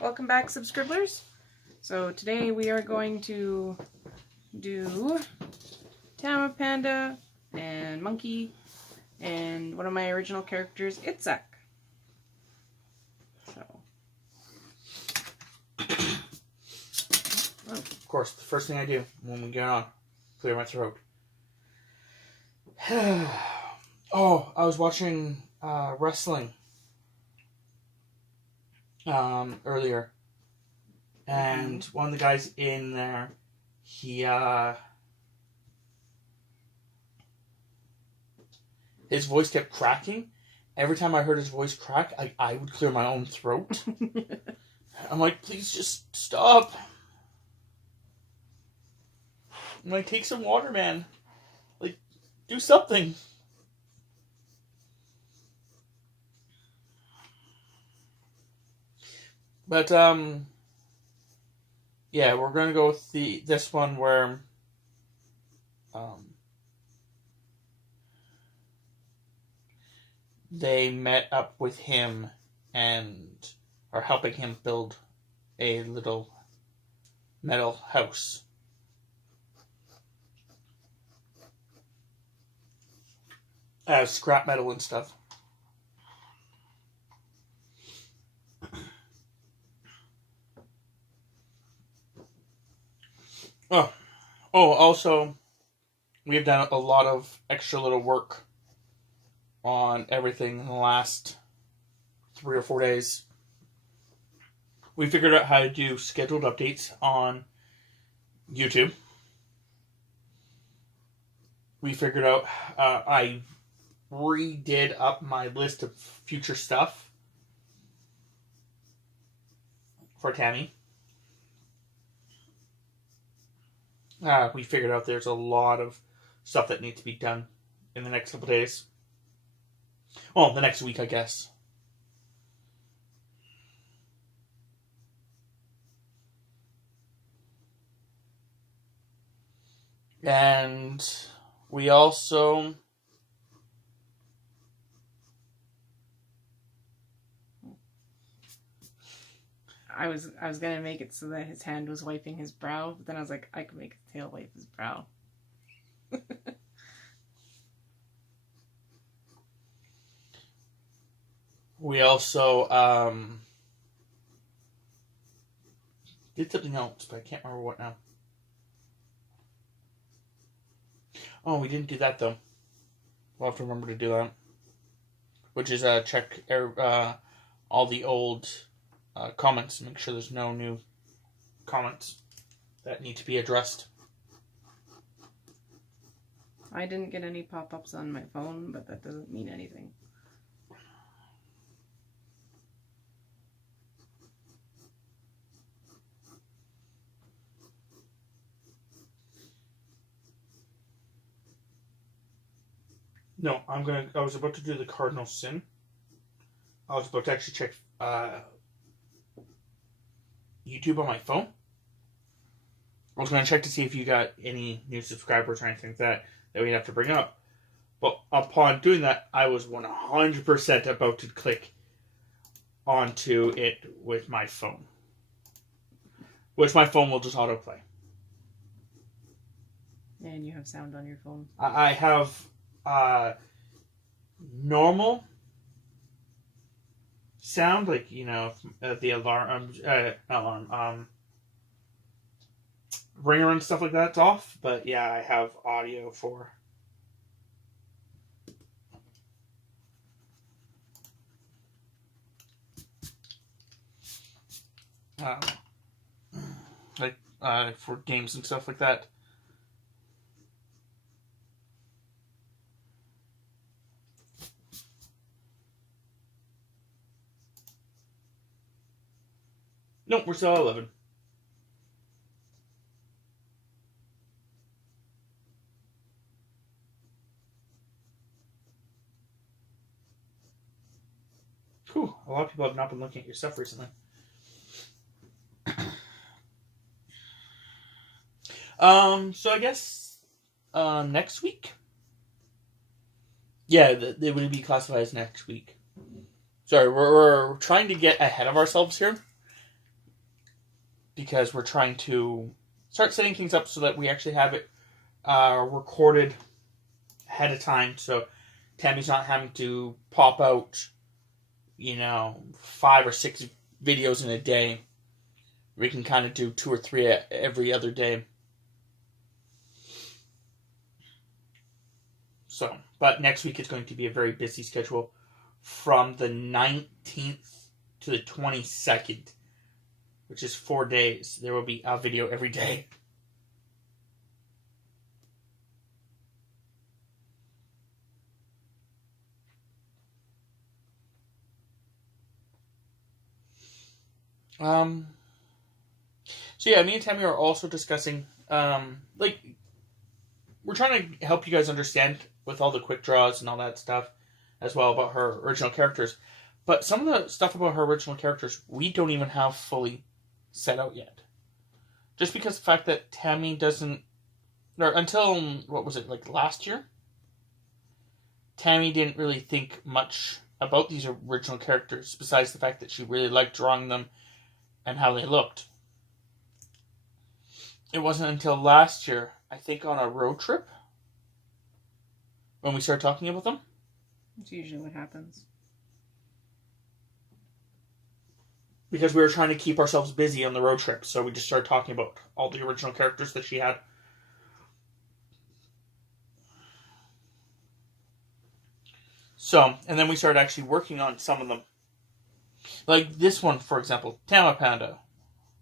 Welcome back, subscribers. So today we are going to do Tammapanda and Monkey and one of my original characters, Itzaak. So, of course, the first thing I do when we get on, clear my throat. Oh, I was watching wrestling earlier, and one of the guys in there, his voice kept cracking. Every time I heard his voice crack, I would clear my own throat. I'm like, please just stop. I'm like, take some water, man. Like, do something. But, yeah, we're going to go with this one where, they met up with him and are helping him build a little metal house. Scrap metal and stuff. Also, we've done a lot of extra little work on everything in the last 3 or 4 days. We figured out how to do scheduled updates on YouTube. We figured out, I redid up my list of future stuff for Tammy. We figured out there's a lot of stuff that needs to be done in the next couple days. Well, the next week, I guess. And we also... I was gonna make it so that his hand was wiping his brow, but then I was like, I could make his tail wipe his brow. We also did something else, but I can't remember what now. Oh, we didn't do that though. We'll have to remember to do that. Which is check all the old comments and make sure there's no new comments that need to be addressed. I didn't get any pop-ups on my phone, but that doesn't mean anything. No, I was about to do the cardinal sin. I was about to actually check YouTube on my phone. I was going to check to see if you got any new subscribers or anything like that we'd have to bring up. But upon doing that, I was 100% about to click onto it with my phone. Which my phone will just autoplay. And you have sound on your phone. I have normal sound, like, you know, the alarm, ringer and stuff like that's off, but yeah, I have audio for for games and stuff like that. Nope, we're still at 11. Whew, a lot of people have not been looking at your stuff recently. So I guess next week? Yeah, they would be classified as next week. Sorry, we're trying to get ahead of ourselves here. because we're trying to start setting things up so that we actually have it recorded ahead of time, so Tammy's not having to pop out, 5 or 6 videos in a day. We can kind of do 2 or 3 every other day. So, but next week is going to be a very busy schedule from the 19th to the 22nd, which is 4 days. There will be a video every day. So yeah, me and Tammy are also discussing, we're trying to help you guys understand with all the quick draws and all that stuff as well about her original characters. But some of the stuff about her original characters, we don't even have fully set out yet. Just because the fact that Tammy doesn't, or until, what was it, like last year? Tammy didn't really think much about these original characters, besides the fact that she really liked drawing them and how they looked. It wasn't until last year, I think on a road trip, when we started talking about them. That's usually what happens. Because we were trying to keep ourselves busy on the road trip, so we just started talking about all the original characters that she had. So, and then we started actually working on some of them. Like this one, for example, Tammapanda.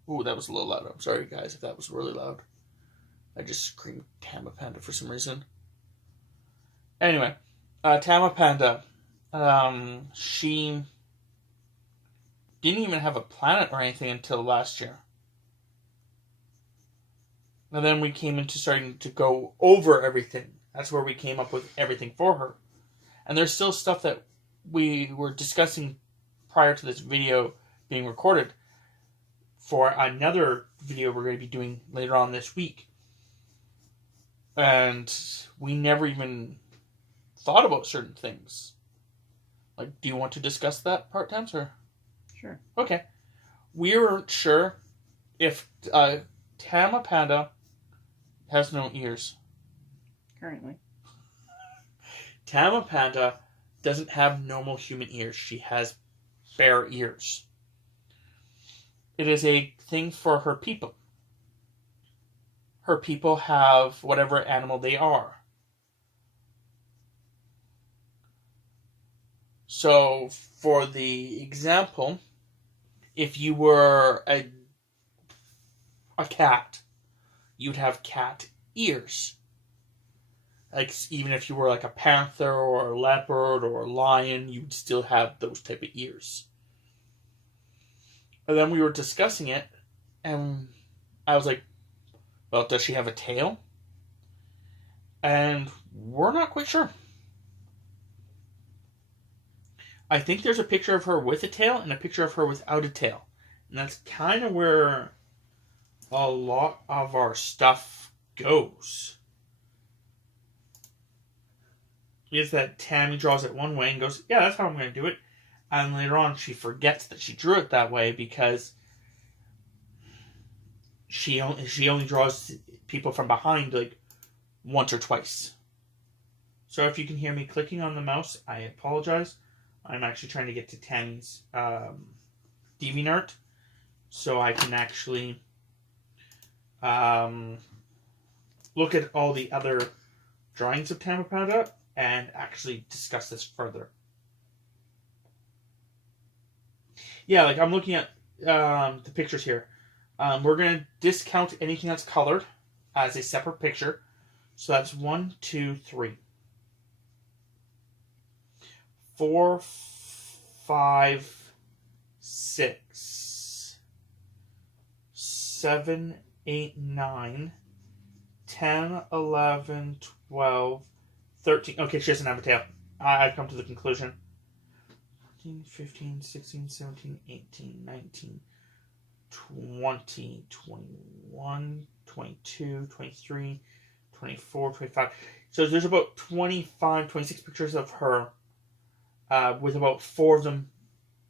Ooh, that was a little loud. I'm sorry, guys, if that was really loud. I just screamed Tammapanda for some reason. Anyway, Tammapanda. She didn't even have a planet or anything until last year. And then we came into starting to go over everything. That's where we came up with everything for her. And there's still stuff that we were discussing prior to this video being recorded for another video we're going to be doing later on this week. And we never even thought about certain things. Like, do you want to discuss that part, Tams, or? Sure. Okay. We weren't sure if Tammapanda has no ears. Currently. Tammapanda doesn't have normal human ears. She has bare ears. It is a thing for her people. Her people have whatever animal they are. So, for the example, if you were a cat, you'd have cat ears. Like, even if you were like a panther or a leopard or a lion, you'd still have those type of ears. And then we were discussing it, and I was like, well, does she have a tail? And we're not quite sure. I think there's a picture of her with a tail and a picture of her without a tail. And that's kind of where a lot of our stuff goes. Is that Tammy draws it one way and goes, yeah, that's how I'm going to do it. And later on, she forgets that she drew it that way because she only draws people from behind like once or twice. So if you can hear me clicking on the mouse, I apologize. I'm actually trying to get to Tammy's DeviantArt so I can actually look at all the other drawings of Tammapanda and actually discuss this further. Yeah, like I'm looking at the pictures here. We're going to discount anything that's colored as a separate picture. So that's 1, 2, 3, 4, 5, 6, 7, 8, 9, 10, 11, 12, 13. Okay, she doesn't have a tail. I've come to the conclusion. 14, 15, 16, 17, 18, 19, 20, 21, 22, 23, 24, 25. So there's about 25, 26 pictures of her with about 4 of them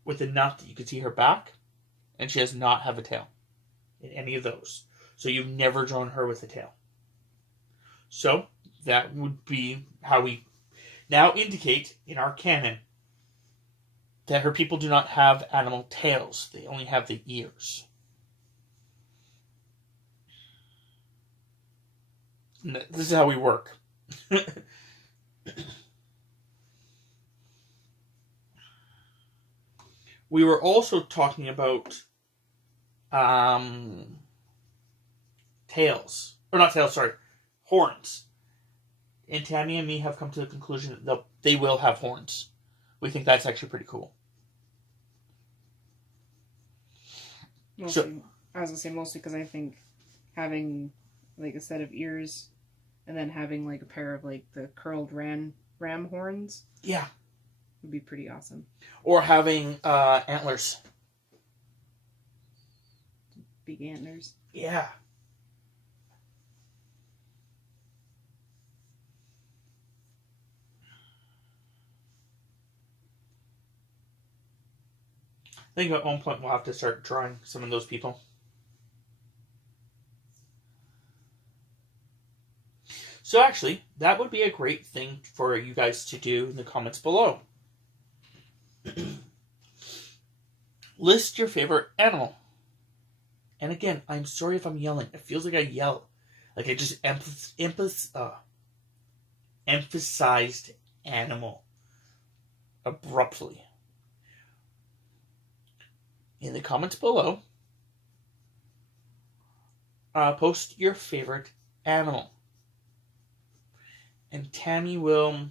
with enough that you can see her back. And she does not have a tail. in any of those. So you've never drawn her with a tail. So that would be how we now indicate in our canon that her people do not have animal tails. They only have the ears. And this is how we work. We were also talking about tails. Or not tails, sorry. Horns. And Tammy and me have come to the conclusion that they will have horns. We think that's actually pretty cool. Mostly, I was going to say mostly because I think having like a set of ears and then having like a pair of like the curled ram horns. Yeah. Would be pretty awesome. Or having antlers. Big antlers. Yeah. I think at one point we'll have to start drawing some of those people. So actually, that would be a great thing for you guys to do in the comments below. List your favorite animal. And again, I'm sorry if I'm yelling. It feels like I yell. Like I just emphasized animal abruptly. In the comments below, post your favorite animal. And Tammy will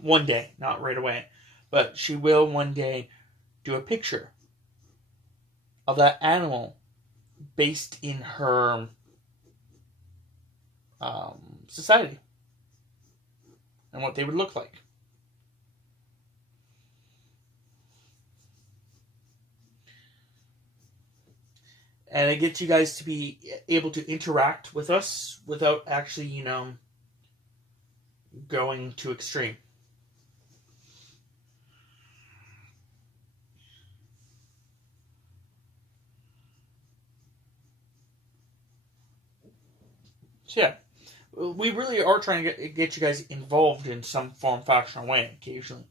one day, not right away, but she will one day do a picture of that animal based in her society and what they would look like. And it gets you guys to be able to interact with us without actually, going too extreme. So yeah, we really are trying to get you guys involved in some form, fashion, or way occasionally.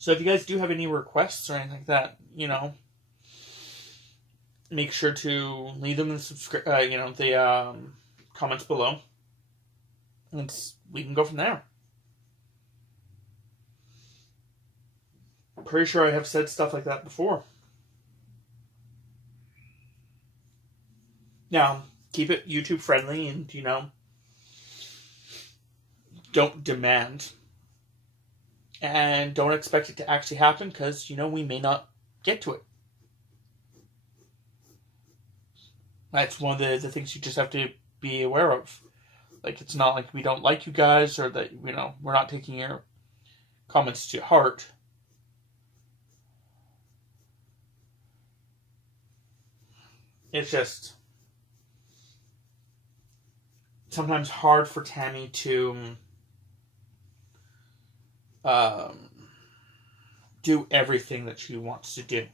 So if you guys do have any requests or anything like that, make sure to leave them in the comments below, and we can go from there. I'm pretty sure I have said stuff like that before. Now, keep it YouTube friendly, and don't demand. And don't expect it to actually happen because, we may not get to it. That's one of the things you just have to be aware of. Like, it's not like we don't like you guys or that, we're not taking your comments to heart. It's just sometimes hard for Tammy to do everything that she wants to do.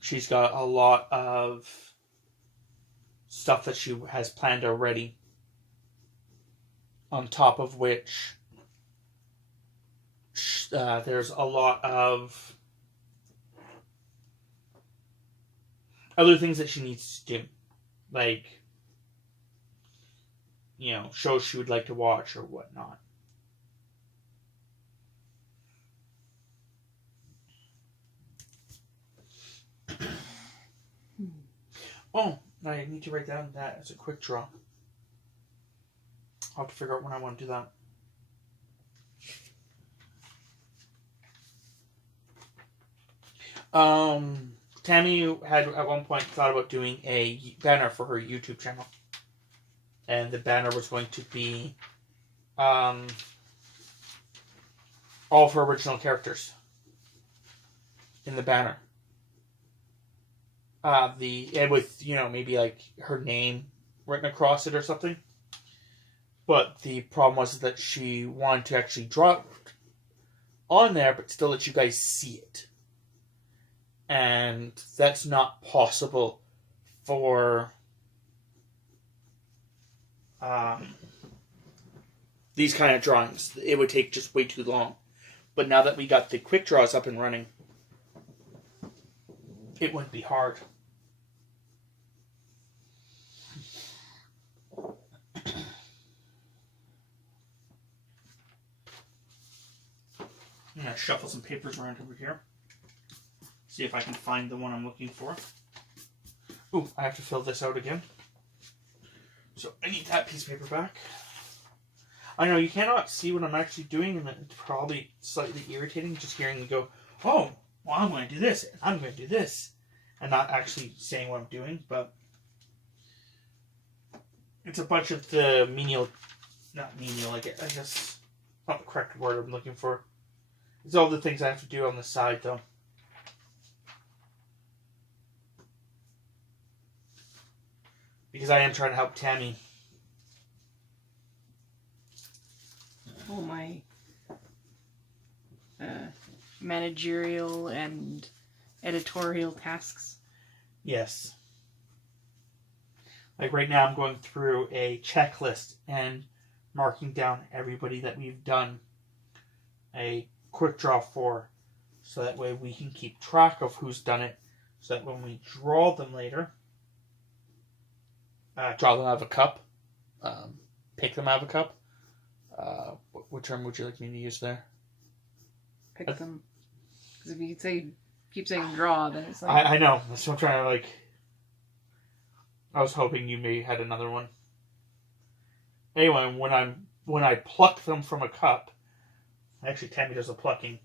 She's got a lot of stuff that she has planned already, on top of which there's a lot of other things that she needs to do, like shows she would like to watch or whatnot. Oh, I need to write down that as a quick draw. I'll have to figure out when I want to do that. Tammy had at one point thought about doing a banner for her YouTube channel. And the banner was going to be all of her original characters in the banner. With maybe like her name written across it or something. But the problem was that she wanted to actually draw it on there, but still let you guys see it. And that's not possible for these kind of drawings. It would take just way too long. But now that we got the quick draws up and running, it wouldn't be hard. I'm going to shuffle some papers around over here. See if I can find the one I'm looking for. Ooh, I have to fill this out again. So I need that piece of paper back. I know you cannot see what I'm actually doing, and it's probably slightly irritating just hearing me go, oh, well, I'm going to do this, and I'm going to do this, and not actually saying what I'm doing, but it's a bunch of the not guess, not the correct word I'm looking for. It's all the things I have to do on the side, though. Because I am trying to help Tammy. Oh, my managerial and editorial tasks. Yes. Like right now I'm going through a checklist and marking down everybody that we've done a quick draw for. So that way we can keep track of who's done it. So that when we draw them later, draw them out of a cup, pick them out of a cup. What term would you like me to use there? Pick them. Because if you keep saying draw, then it's like... I know. That's what I'm trying to, like... I was hoping you maybe had another one. Anyway, when I pluck them from a cup... Actually, Tammy does the plucking.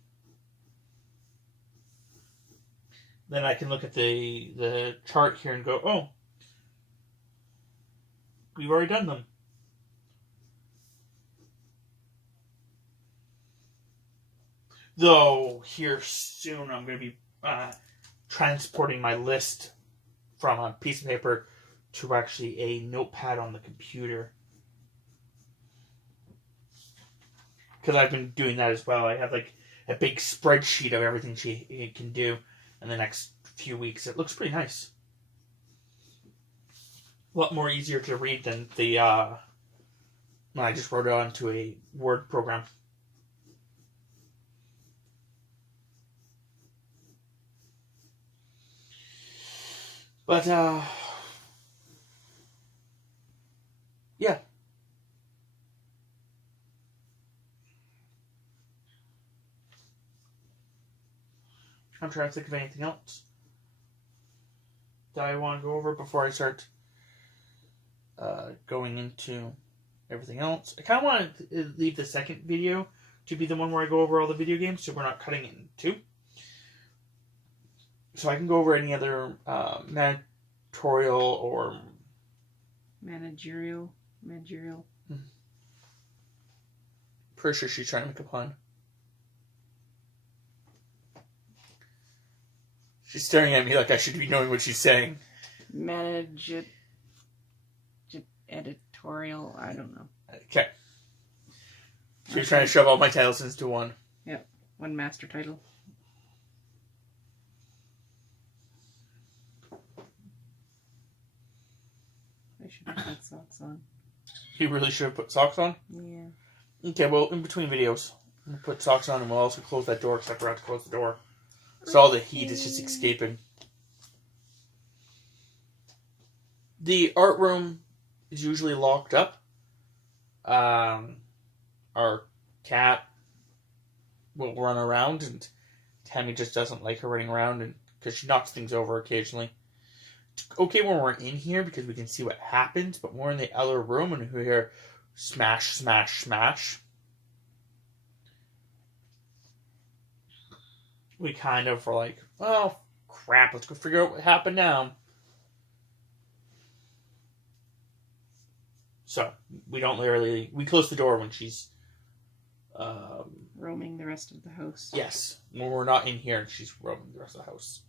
Then I can look at the chart here and go, oh, we've already done them. Though, here soon I'm going to be transporting my list from a piece of paper to actually a notepad on the computer. Because I've been doing that as well. I have like a big spreadsheet of everything she can do in the next few weeks. It looks pretty nice. A lot more easier to read than the when I just wrote it onto a Word program. But, yeah. I'm trying to think of anything else that I want to go over before I start going into everything else. I kind of want to leave the second video to be the one where I go over all the video games, so we're not cutting it in two. So I can go over any other managerial or... Managerial. Pretty sure she's trying to make a pun. She's staring at me like I should be knowing what she's saying. Editorial, I don't know. Okay. So you're trying to shove all my titles into one. Yep, one master title. I should have put socks on. You really should have put socks on? Yeah. Okay, well, in between videos, we'll put socks on and we'll also close that door because I forgot to close the door. So all the heat is just escaping. The art room is usually locked up. Our cat will run around, and Tammy just doesn't like her running around, and because she knocks things over occasionally. It's okay when we're in here because we can see what happens, but we're in the other room and we hear smash, smash, smash. We kind of were like, oh, crap, let's go figure out what happened now. So, we don't literally... We close the door when she's... roaming the rest of the house. Yes. When we're not in here, she's roaming the rest of the house.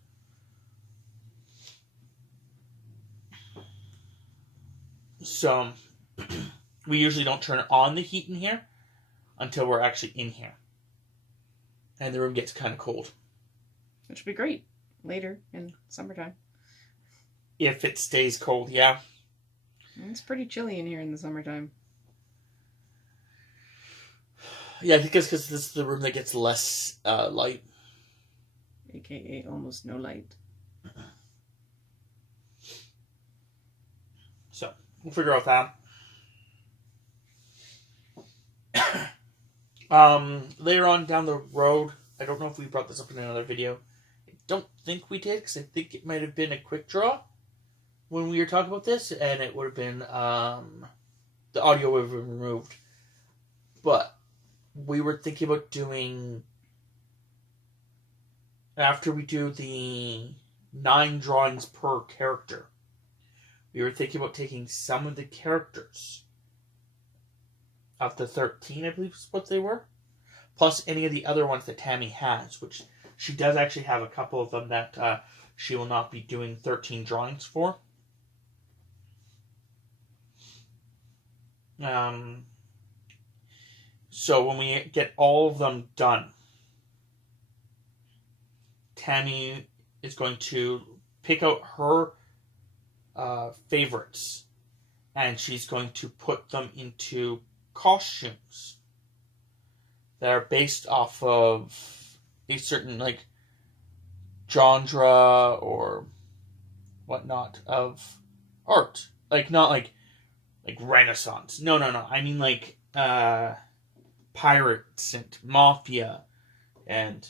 So we usually don't turn on the heat in here until we're actually in here. And the room gets kind of cold. Which would be great later in summertime. If it stays cold, yeah. It's pretty chilly in here in the summertime. Yeah, I think it's because this is the room that gets less light. AKA almost no light. So, we'll figure out that. Later on down the road, I don't know if we brought this up in another video. I don't think we did, because I think it might have been a quick draw when we were talking about this, and it would have been, the audio would have been removed. But we were thinking about doing, after we do the 9 drawings per character, we were thinking about taking some of the characters of the 13, I believe is what they were, plus any of the other ones that Tammy has, which she does actually have a couple of them that she will not be doing 13 drawings for. So when we get all of them done, Tammy is going to pick out her favorites, and she's going to put them into costumes that are based off of a certain genre or whatnot of art. Not like Renaissance. No. I mean pirates and mafia and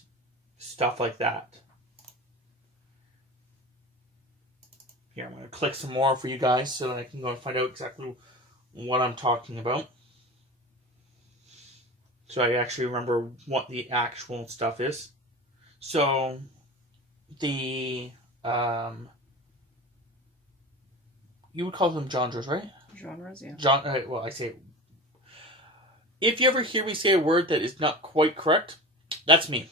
stuff like that. Here, I'm going to click some more for you guys so that I can go and find out exactly what I'm talking about. So I actually remember what the actual stuff is. So, the, you would call them genres, right? Genres, yeah. Well, I say, if you ever hear me say a word that is not quite correct, that's me.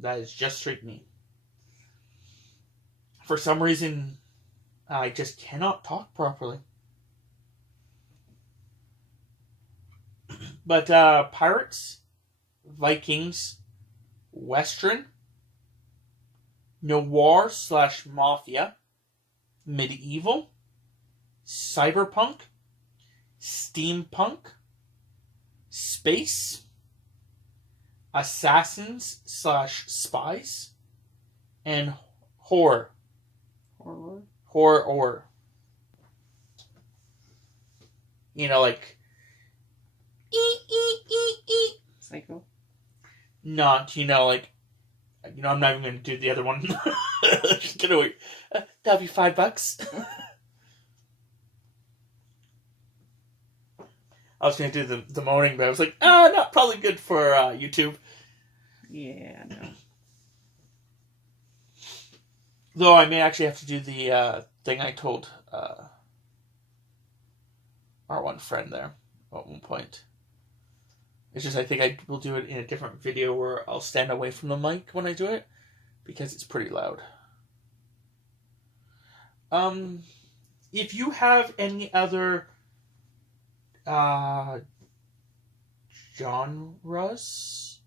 That is just straight me. For some reason, I just cannot talk properly. But pirates, Vikings, Western, noir / mafia, medieval, cyberpunk, steampunk, space, assassins / spies, and horror. Horror. Psycho. Not, I'm not even going to do the other one. That'll be $5. I was going to do the moaning, but I was like, not probably good for YouTube. Yeah, no. Though I may actually have to do the thing I told our one friend there at one point. It's just I think I will do it in a different video where I'll stand away from the mic when I do it, because it's pretty loud. If you have any other genres,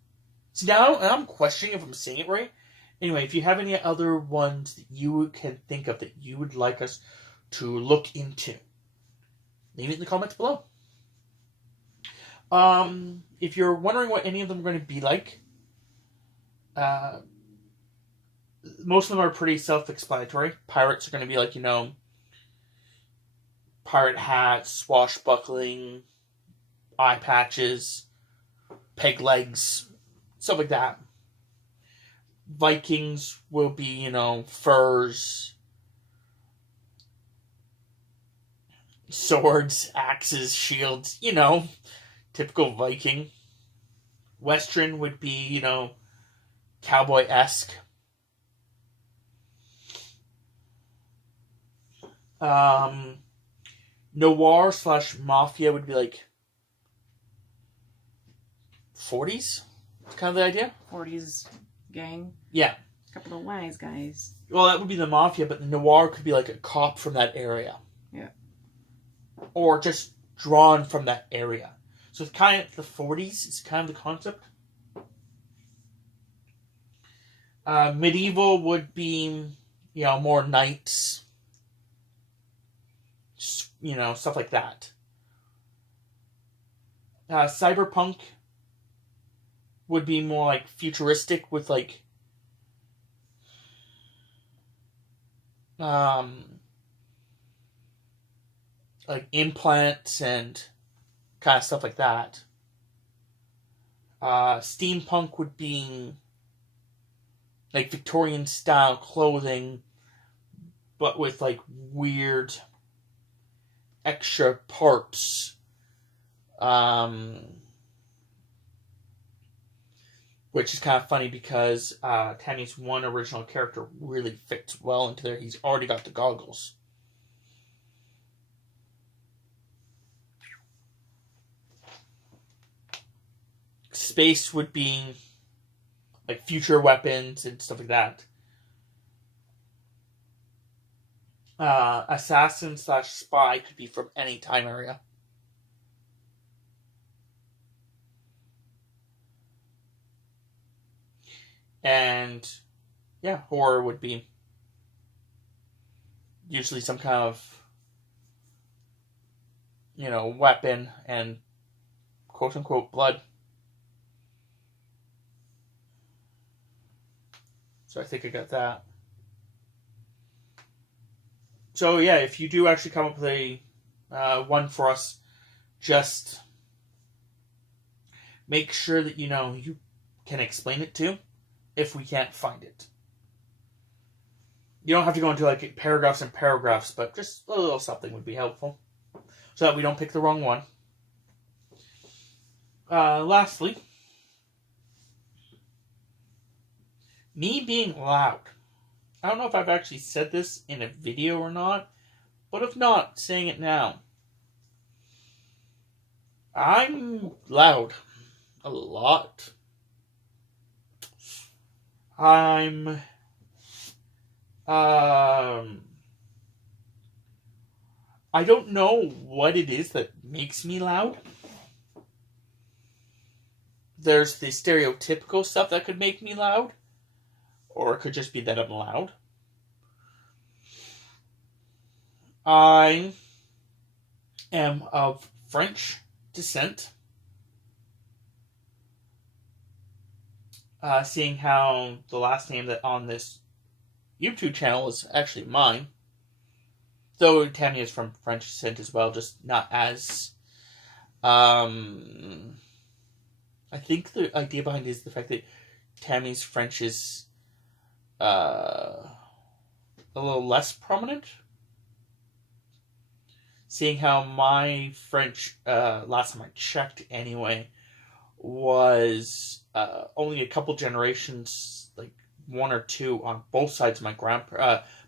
see, now I'm questioning if I'm saying it right. Anyway, if you have any other ones that you can think of that you would like us to look into, leave it in the comments below. If you're wondering what any of them are going to be like, most of them are pretty self-explanatory. Pirates are going to be like, pirate hats, swashbuckling, eye patches, peg legs, stuff like that. Vikings will be, furs, swords, axes, shields, typical Viking. Western would be, cowboy-esque. Noir / mafia would be like 40s. That's kind of the idea. 40s gang. Yeah. A couple of wise guys. Well, that would be the mafia, but the noir could be like a cop from that area. Yeah. or just drawn from that area. So it's kind of the 40s. It's kind of the concept. Medieval would be, more knights, stuff like that. Cyberpunk would be more like futuristic with like implants and kind of stuff like that. Steampunk would be like Victorian style clothing, but with like weird extra parts. Which is kind of funny because Tammy's one original character really fits well into there. He's already got the goggles. Space would be like future weapons and stuff like that. Assassin / spy could be from any time area. And horror would be usually some kind of weapon and quote unquote blood. So I think I got that. So yeah, if you do actually come up with a one for us, just make sure that you can explain it to if we can't find it. You don't have to go into like paragraphs and paragraphs, but just a little something would be helpful so that we don't pick the wrong one. Lastly, me being loud. I don't know if I've actually said this in a video or not, but if not, saying it now. I'm loud. A lot. I don't know what it is that makes me loud. There's the stereotypical stuff that could make me loud. Or it could just be that I'm loud. I am of French descent. Seeing how the last name that on this YouTube channel is actually mine. Though Tammy is from French descent as well, just not as... I think the idea behind it is the fact that Tammy's French is a little less prominent. Seeing how my French, last time I checked anyway, was only a couple generations, like one or two on both sides of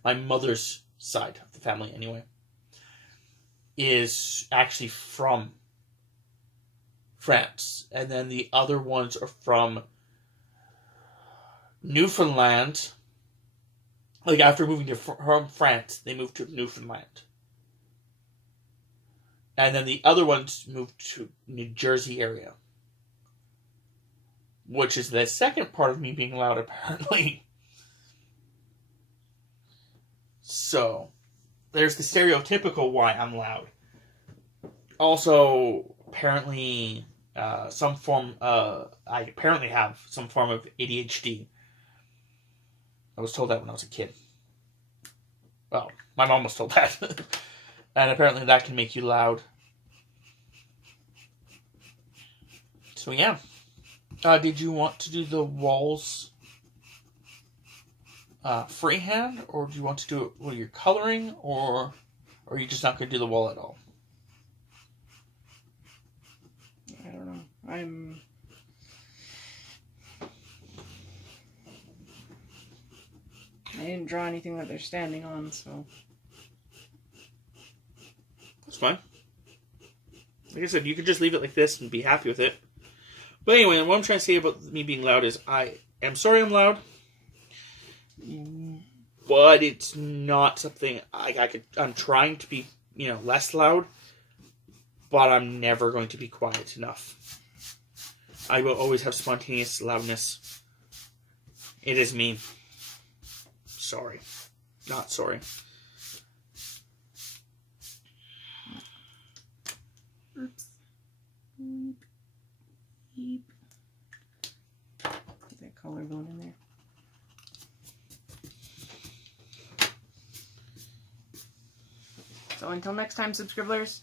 my mother's side of the family anyway, is actually from France. And then the other ones are from Newfoundland. Like after moving from France, they moved to Newfoundland. And then the other ones moved to New Jersey area. Which is the second part of me being loud, apparently. So, there's the stereotypical why I'm loud. Also, apparently, I apparently have some form of ADHD. I was told that when I was a kid. Well, my mom was told that. And apparently that can make you loud. So yeah. Did you want to do the walls freehand? Or do you want to do it while you're coloring? Or are you just not going to do the wall at all? I don't know. I didn't draw anything that they're standing on, so... That's fine. Like I said, you could just leave it like this and be happy with it. But anyway, what I'm trying to say about me being loud is I am sorry I'm loud, but it's not something I'm trying to be, less loud, but I'm never going to be quiet enough. I will always have spontaneous loudness. It is me. Sorry. Not sorry. Oops. Beep. Beep. Get that color going in there. So until next time, subscribers.